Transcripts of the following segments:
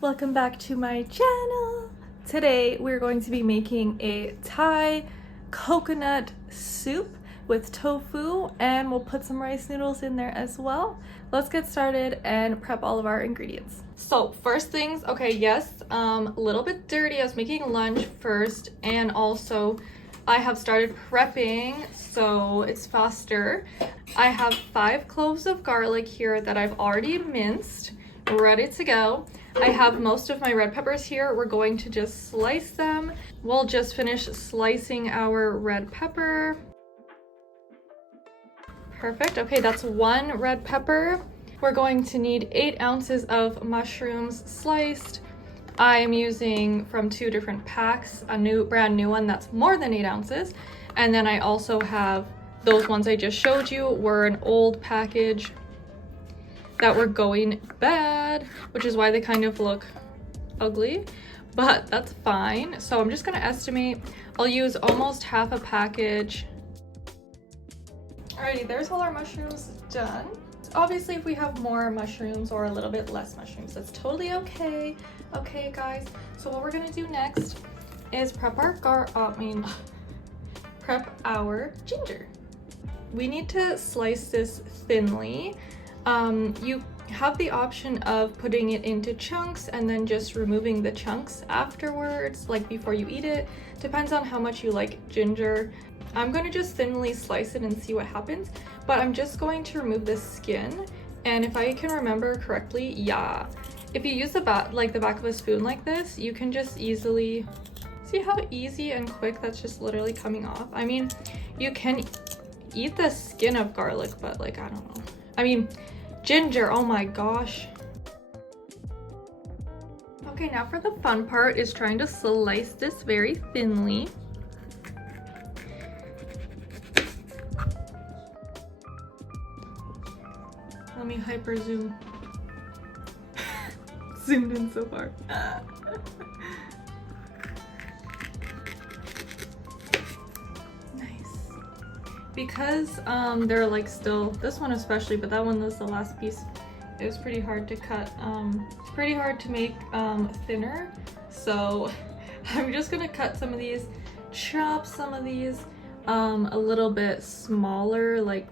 Welcome back to my channel. Today we're going to be making a Thai coconut soup with tofu, and we'll put some rice noodles in there as well. Let's get started and prep all of our ingredients. So first things, okay, yes, a little bit dirty. I was making lunch first, and also I have started prepping so it's faster. I have 5 cloves of garlic here that I've already minced, ready to go. I have most of my red peppers here. We're going to just slice them. We'll just finish slicing our red pepper. Perfect. Okay, that's 1 red pepper. We're going to need 8 ounces of mushrooms sliced. I am using from 2 different packs, a brand new one that's more than 8 ounces. And then I also have those ones I just showed you were an old package that were going bad, which is why they kind of look ugly, but that's fine. So I'm just gonna estimate, I'll use almost half a package. Alrighty, there's all our mushrooms done. Obviously, if we have more mushrooms or a little bit less mushrooms, that's totally okay. Okay, guys. So what we're gonna do next is prep our ginger. We need to slice this thinly. You have the option of putting it into chunks and then just removing the chunks afterwards, like before you eat it. Depends on how much you like ginger. I'm going to just thinly slice it and see what happens, but I'm just going to remove the skin. And if I can remember correctly, yeah, if you use the back of a spoon like this, you can just easily see how easy and quick that's just literally coming off. I mean, you can eat the skin of garlic, but like, I don't know. I mean, ginger, oh my gosh. Okay, now for the fun part is trying to slice this very thinly. Let me hyper zoom. Zoomed in so far. Because they're like still, this one especially, but that one was the last piece, it was pretty hard to cut. It's pretty hard to make thinner, so I'm just gonna cut some of these, chop some of these a little bit smaller. Like,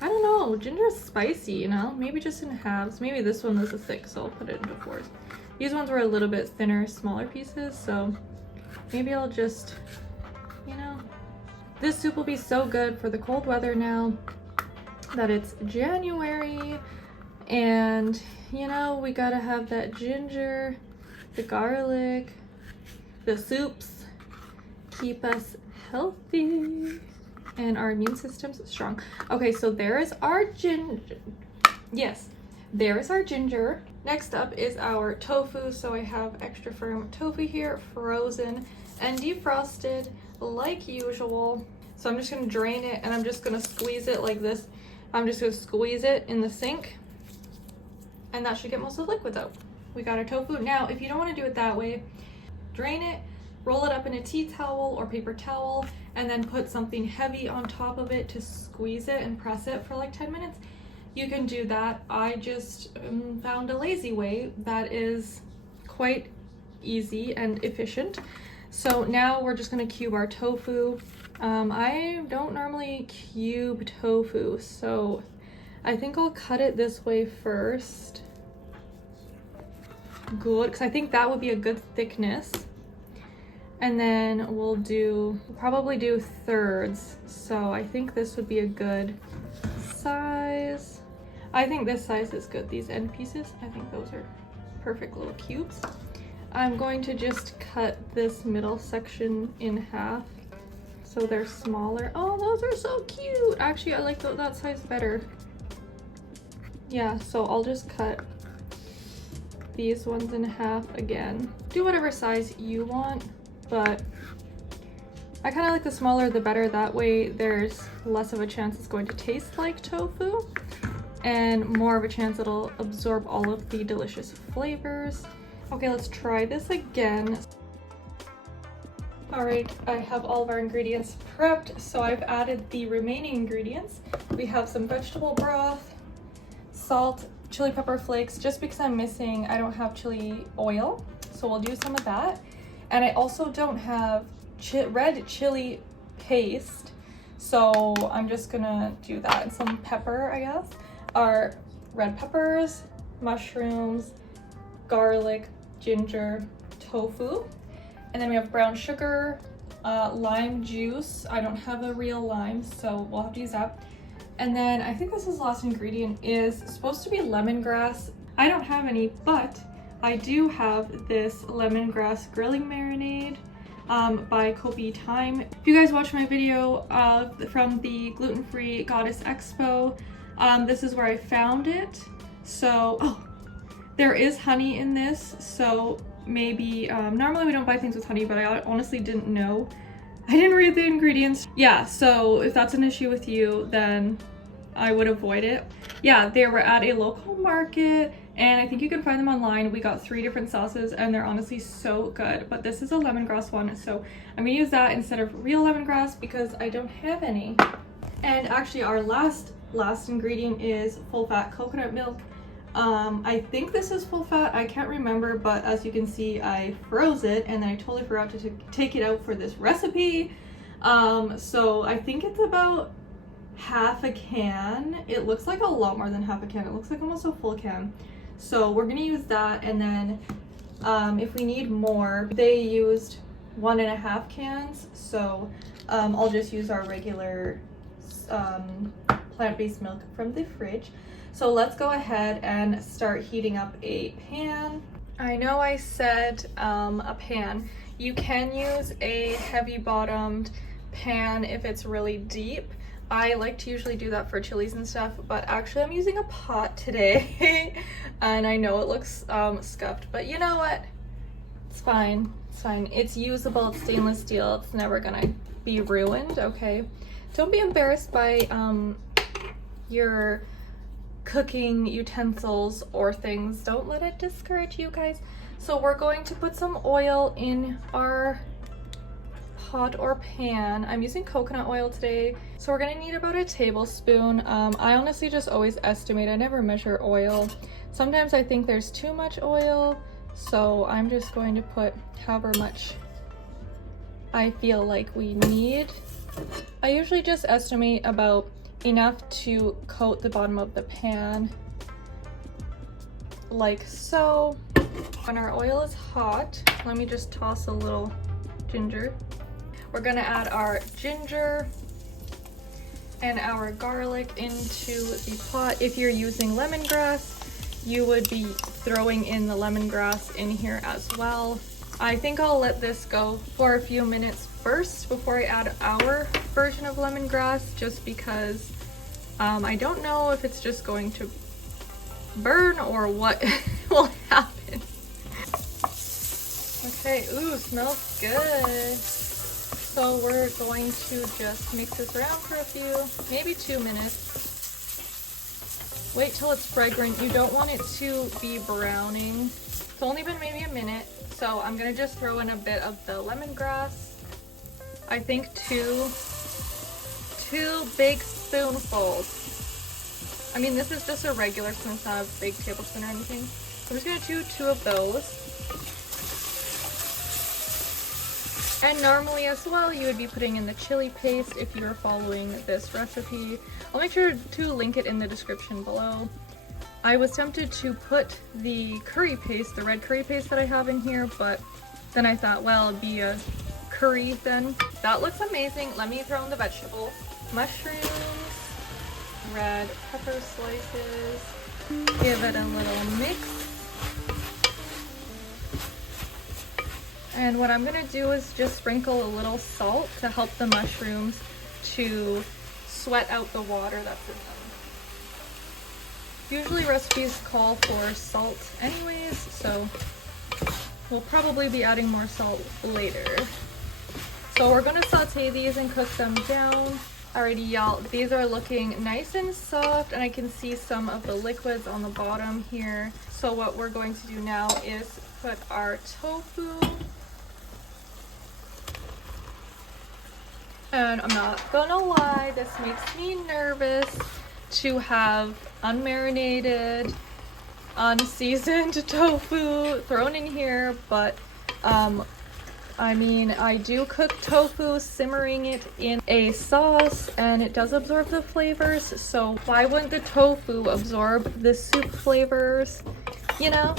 I don't know, ginger is spicy, you know, maybe just in halves. Maybe this one was a thick, so I'll put it into 4s. These ones were a little bit thinner, smaller pieces, so maybe I'll just, you know. This soup will be so good for the cold weather now that it's January, and you know, we gotta have that ginger, the garlic, the soups keep us healthy and our immune system's strong. Okay, so there is our ginger. Yes, there is our ginger. Next up is our tofu. So I have extra firm tofu here, frozen and defrosted like usual. So I'm just gonna drain it and I'm just gonna squeeze it like this. I'm just gonna squeeze it in the sink and that should get most of the liquid out. We got our tofu. Now, if you don't wanna do it that way, drain it, roll it up in a tea towel or paper towel, and then put something heavy on top of it to squeeze it and press it for like 10 minutes. You can do that. I just found a lazy way that is quite easy and efficient. So now we're just gonna cube our tofu. I don't normally cube tofu, so I think I'll cut it this way first. Good, because I think that would be a good thickness. And then we'll probably do 3rds. So I think this would be a good size. I think this size is good. These end pieces, I think those are perfect little cubes. I'm going to just cut this middle section in half so they're smaller. Oh, those are so cute. Actually, I like that size better. Yeah, so I'll just cut these ones in half again. Do whatever size you want, but I kind of like the smaller the better. That way there's less of a chance it's going to taste like tofu and more of a chance it'll absorb all of the delicious flavors. Okay, let's try this again. All right, I have all of our ingredients prepped, so I've added the remaining ingredients. We have some vegetable broth, salt, chili pepper flakes just because I'm missing, I don't have chili oil. So we'll do some of that. And I also don't have red chili paste. So I'm just gonna do that. And some pepper, I guess. Our red peppers, mushrooms, garlic, ginger, tofu. And then we have brown sugar, lime juice. I don't have a real lime, so we'll have to use that. And then I think this is the last ingredient, is supposed to be lemongrass. I don't have any, but I do have this lemongrass grilling marinade by Kopi Thyme. If you guys watched my video from the Gluten-Free Goddess Expo, this is where I found it. So, oh, there is honey in this, so maybe, normally we don't buy things with honey, but I honestly didn't know. I didn't read the ingredients. Yeah, so if that's an issue with you, then I would avoid it. Yeah, they were at a local market, and I think you can find them online. We got 3 different sauces, and they're honestly so good, but this is a lemongrass one, so I'm gonna use that instead of real lemongrass because I don't have any. And actually our last ingredient is full fat coconut milk. I think this is full fat, I can't remember, but as you can see, I froze it and then I totally forgot to take it out for this recipe. So I think it's about half a can. It looks like a lot more than half a can. It looks like almost a full can. So we're gonna use that, and then if we need more, they used 1.5 cans, so I'll just use our regular plant-based milk from the fridge. So let's go ahead and start heating up a pan. I know I said a pan. You can use a heavy bottomed pan if it's really deep. I like to usually do that for chilies and stuff, but actually I'm using a pot today. And I know it looks scuffed, but you know what? It's fine, it's fine. It's usable, it's stainless steel, it's never gonna be ruined, okay? Don't be embarrassed by your cooking utensils or things. Don't let it discourage you guys. So we're going to put some oil in our pot or pan. I'm using coconut oil today, so we're gonna need about a tablespoon. I honestly just always estimate. I never measure oil. Sometimes I think there's too much oil, so I'm just going to put however much I feel like we need. I usually just estimate about enough to coat the bottom of the pan, like so. When our oil is hot, let me just toss a little ginger. We're gonna add our ginger and our garlic into the pot. If you're using lemongrass, you would be throwing in the lemongrass in here as well. I think I'll let this go for a few minutes first before I add our version of lemongrass, just because I don't know if it's just going to burn or what will happen. Okay, ooh, smells good. So we're going to just mix this around for a few, maybe 2 minutes. Wait till it's fragrant. You don't want it to be browning. It's only been maybe a minute, so I'm gonna just throw in a bit of the lemongrass. I think two big spoonfuls. I mean, this is just a regular spoon, it's not a big tablespoon or anything. So I'm just gonna do 2 of those. And normally as well, you would be putting in the chili paste if you're following this recipe. I'll make sure to link it in the description below. I was tempted to put the curry paste, the red curry paste that I have in here, but then I thought, well, it'd be a curry then. That looks amazing. Let me throw in the vegetables. Mushrooms, red pepper slices, give it a little mix. And what I'm gonna do is just sprinkle a little salt to help the mushrooms to sweat out the water that's in them. Usually recipes call for salt anyways, so we'll probably be adding more salt later. So we're gonna saute these and cook them down. Alrighty y'all, these are looking nice and soft, and I can see some of the liquids on the bottom here. So what we're going to do now is put our tofu. And I'm not gonna lie, this makes me nervous to have unmarinated unseasoned tofu thrown in here, but I mean, I do cook tofu, simmering it in a sauce, and it does absorb the flavors, so why wouldn't the tofu absorb the soup flavors? You know,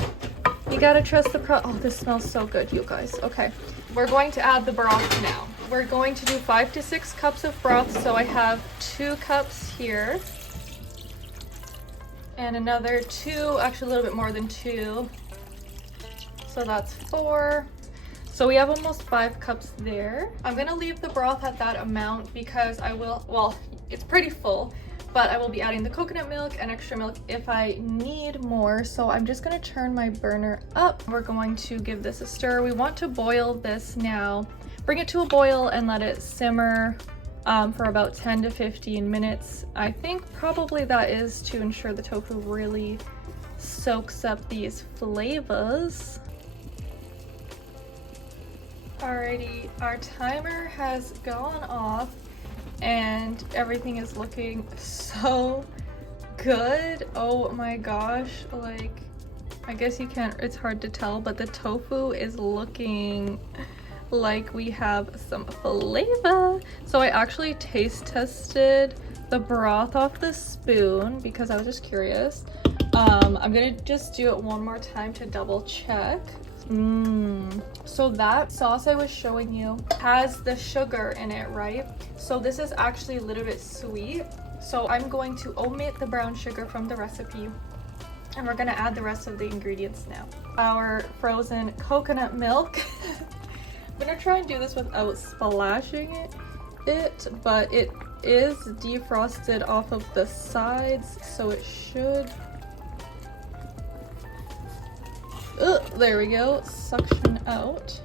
you gotta trust the oh, this smells so good, you guys. Okay, we're going to add the broth now. We're going to do 5 to 6 cups of broth, so I have 2 cups here. And another 2, actually a little bit more than 2. So that's 4. So we have almost 5 cups there. I'm gonna leave the broth at that amount because I will, well, it's pretty full, but I will be adding the coconut milk and extra milk if I need more. So I'm just gonna turn my burner up. We're going to give this a stir. We want to boil this now. Bring it to a boil and let it simmer for about 10 to 15 minutes. I think probably that is to ensure the tofu really soaks up these flavors. Alrighty, our timer has gone off and everything is looking so good. Oh my gosh, like, I guess you can't, it's hard to tell, but the tofu is looking like we have some flavor. So I actually taste tested the broth off the spoon because I was just curious. I'm gonna just do it one more time to double check. So that sauce I was showing you has the sugar in it, right? So this is actually a little bit sweet. So I'm going to omit the brown sugar from the recipe and we're gonna add the rest of the ingredients now. Our frozen coconut milk. I'm gonna try and do this without splashing it, but it is defrosted off of the sides, so it should. There we go, suction out.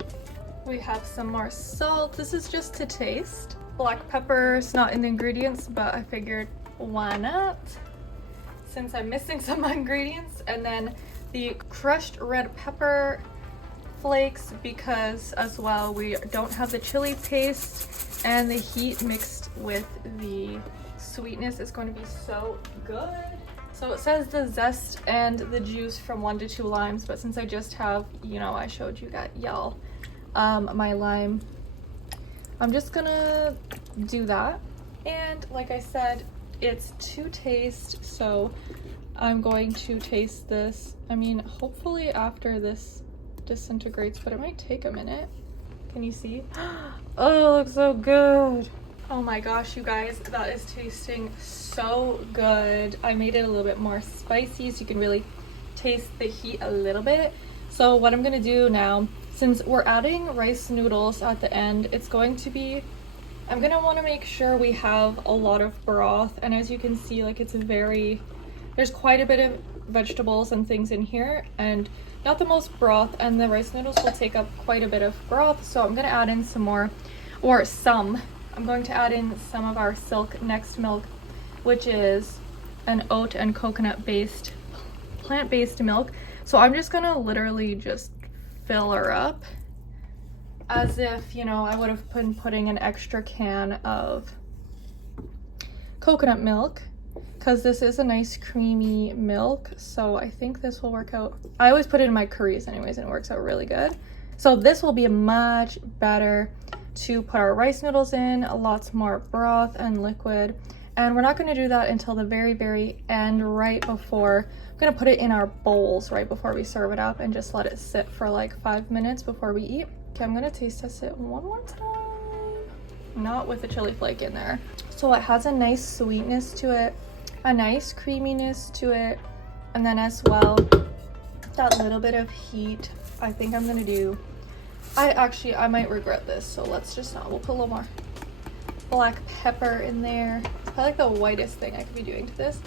We have some more salt. This is just to taste. Black pepper is not in the ingredients, but I figured why not, since I'm missing some ingredients. And then the crushed red pepper flakes, because as well we don't have the chili paste, and the heat mixed with the sweetness is going to be so good. So it says the zest and the juice from 1 to 2 limes, but since I just have, you know, I showed you y'all my lime, I'm just gonna do that. And like I said, it's to taste, so I'm going to taste this. I mean, hopefully after this disintegrates, but it might take a minute. Can you see? Oh, it looks so good. Oh my gosh, you guys, that is tasting so good. I made it a little bit more spicy so you can really taste the heat a little bit. So what I'm gonna do now, since we're adding rice noodles at the end, it's going to be, I'm gonna want to make sure we have a lot of broth, and as you can see, like, it's very, there's quite a bit of vegetables and things in here, and not the most broth, and the rice noodles will take up quite a bit of broth. So I'm gonna add in some more, or some. I'm going to add in some of our Silk Next milk, which is an oat and coconut based, plant-based milk. So I'm just gonna literally just fill her up as if, you know, I would have been putting an extra can of coconut milk, because this is a nice creamy milk. So I think this will work out. I always put it in my curries anyways, and it works out really good. So this will be much better to put our rice noodles in, lots more broth and liquid. And we're not going to do that until the very end, right before. I'm going to put it in our bowls right before we serve it up and just let it sit for like 5 minutes before we eat. Okay, I'm going to taste test it one more time. Not with the chili flake in there. So it has a nice sweetness to it, a nice creaminess to it, and then as well, that little bit of heat. I think I'm going to do, I might regret this, so let's just not. We'll put a little more black pepper in there. It's probably like the whitest thing I could be doing to this.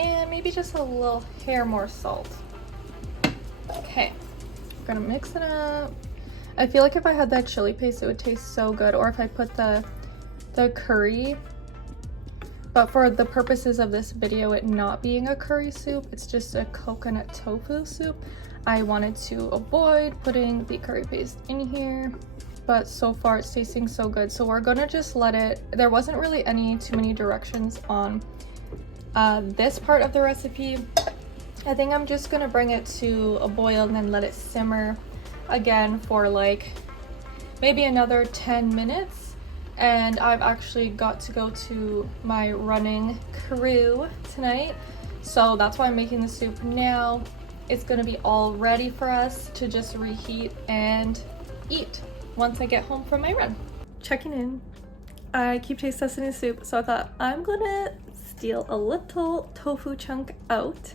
And maybe just a little hair more salt. Okay, I'm gonna mix it up. I feel like if I had that chili paste, it would taste so good, or if I put the curry. But for the purposes of this video, it not being a curry soup, it's just a coconut tofu soup, I wanted to avoid putting the curry paste in here. But so far it's tasting so good. So we're gonna just let it, there wasn't really too many directions on this part of the recipe. I think I'm just gonna bring it to a boil and then let it simmer again for like maybe another 10 minutes. And I've actually got to go to my running crew tonight, so that's why I'm making the soup now. It's gonna be all ready for us to just reheat and eat once I get home from my run. Checking in. I keep taste testing the soup, so I thought I'm gonna steal a little tofu chunk out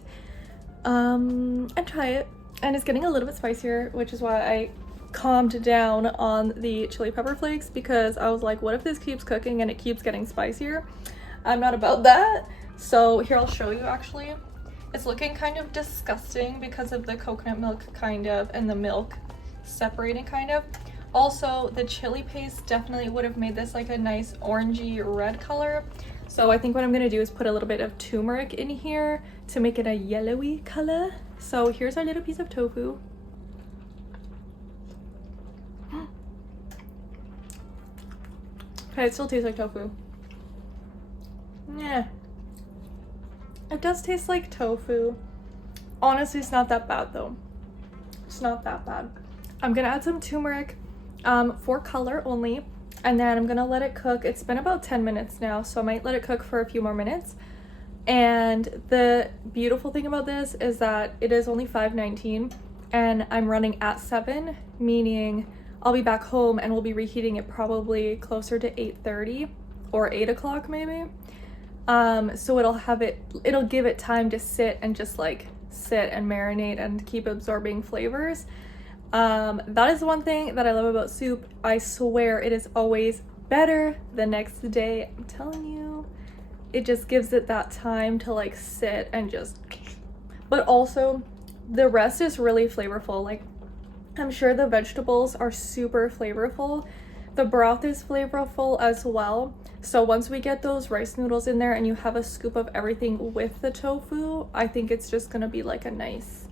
and try it. And it's getting a little bit spicier, which is why I calmed down on the chili pepper flakes, because I was like, what if this keeps cooking and it keeps getting spicier? I'm not about that. So here, I'll show you actually. It's looking kind of disgusting because of the coconut milk kind of and the milk separating kind of. Also, the chili paste definitely would have made this like a nice orangey red color. So I think what I'm gonna do is put a little bit of turmeric in here to make it a yellowy color. So here's our little piece of tofu. Okay, it still tastes like tofu. Yeah. It does taste like tofu. Honestly, it's not that bad though. It's not that bad. I'm gonna add some turmeric for color only, and then I'm gonna let it cook. It's been about 10 minutes now, so I might let it cook for a few more minutes. And the beautiful thing about this is that it is only 5:19 and I'm running at 7, meaning I'll be back home and we'll be reheating it probably closer to 8:30 or 8 o'clock maybe. So it'll give it time to sit and just like sit and marinate and keep absorbing flavors. That is one thing that I love about soup. I swear it is always better the next day. I'm telling you, it just gives it that time to like sit and just, but also the rest is really flavorful. Like, I'm sure the vegetables are super flavorful. The broth is flavorful as well. So once we get those rice noodles in there and you have a scoop of everything with the tofu, I think it's just gonna be like a nice,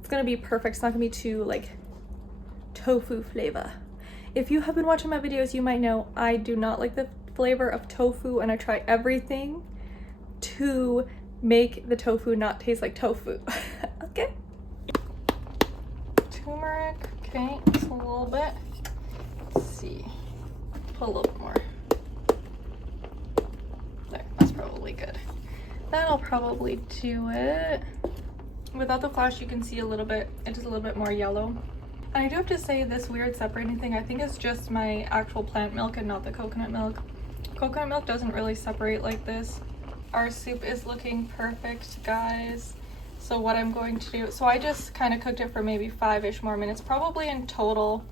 it's gonna be perfect. It's not gonna be too like tofu flavor. If you have been watching my videos, you might know I do not like the flavor of tofu, and I try everything to make the tofu not taste like tofu. Okay. Turmeric, okay, just a little bit. Let's see, put a little bit more. There, that's probably good. Then I'll probably do it. Without the flash, you can see a little bit, it is a little bit more yellow. And I do have to say, this weird separating thing, I think it's just my actual plant milk and not the coconut milk. Coconut milk doesn't really separate like this. Our soup is looking perfect, guys. So what I'm going to do, so I just kind of cooked it for maybe 5-ish more minutes, probably in total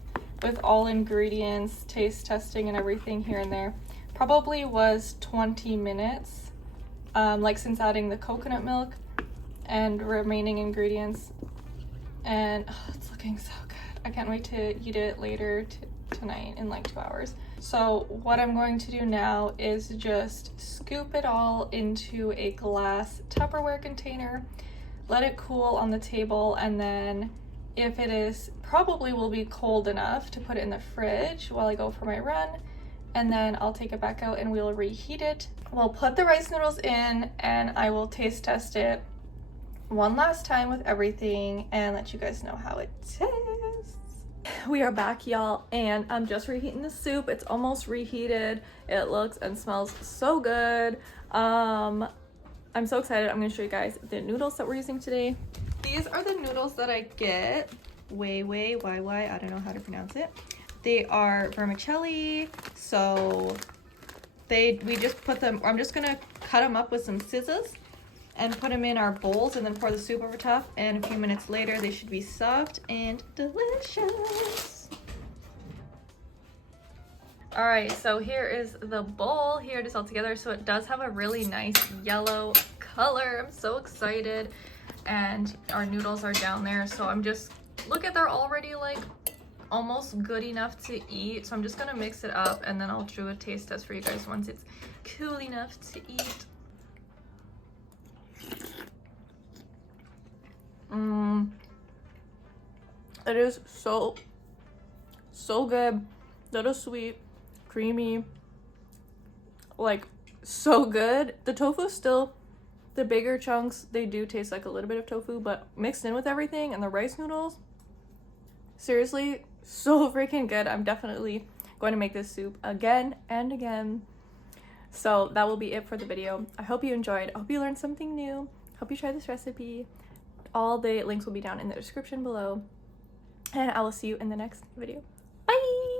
with all ingredients, taste testing and everything here and there. Probably was 20 minutes, like since adding the coconut milk and remaining ingredients. And oh, it's looking so good. I can't wait to eat it later tonight in like 2 hours. So what I'm going to do now is just scoop it all into a glass Tupperware container, let it cool on the table, and then if it is, probably will be cold enough to put it in the fridge while I go for my run, and then I'll take it back out and we'll reheat it. We'll put the rice noodles in and I will taste test it one last time with everything and let you guys know how it tastes. We are back, y'all, and I'm just reheating the soup. It's almost reheated. It looks and smells so good. I'm so excited. I'm gonna show you guys the noodles that we're using today. These are the noodles that I get. I don't know how to pronounce it. They are vermicelli, so we just put them, I'm just gonna cut them up with some scissors and put them in our bowls and then pour the soup over top, and a few minutes later they should be soft and delicious. All right, so here is the bowl. Here it is all together. So it does have a really nice yellow color. I'm so excited. And our noodles are down there. So I'm just, look at, they're already like almost good enough to eat. So I'm just gonna mix it up and then I'll do a taste test for you guys once it's cool enough to eat. It is so good. Little sweet, creamy, like so good. The tofu still The bigger chunks, they do taste like a little bit of tofu, but mixed in with everything and the rice noodles, seriously, so freaking good. I'm definitely going to make this soup again and again. So that will be it for the video. I hope you enjoyed. I hope you learned something new. Hope you try this recipe. All the links will be down in the description below. And I will see you in the next video.